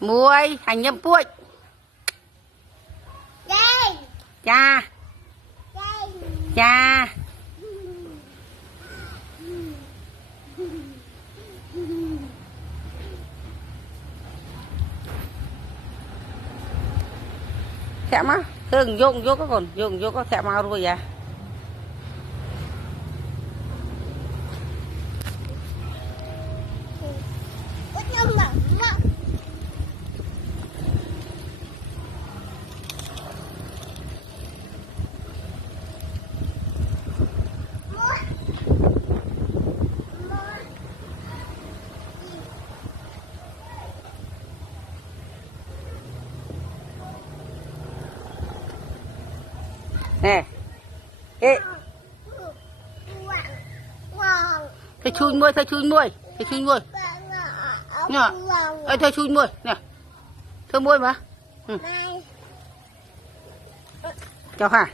muôi hành nhâm puội cha cha thẹm á thường dùng vô có còn dùng vô có thẹm mau rồi à nè ê thầy chui môi thầy chui môi thầy chui môi nhá thầy chui môi nè thơ môi mà chào hả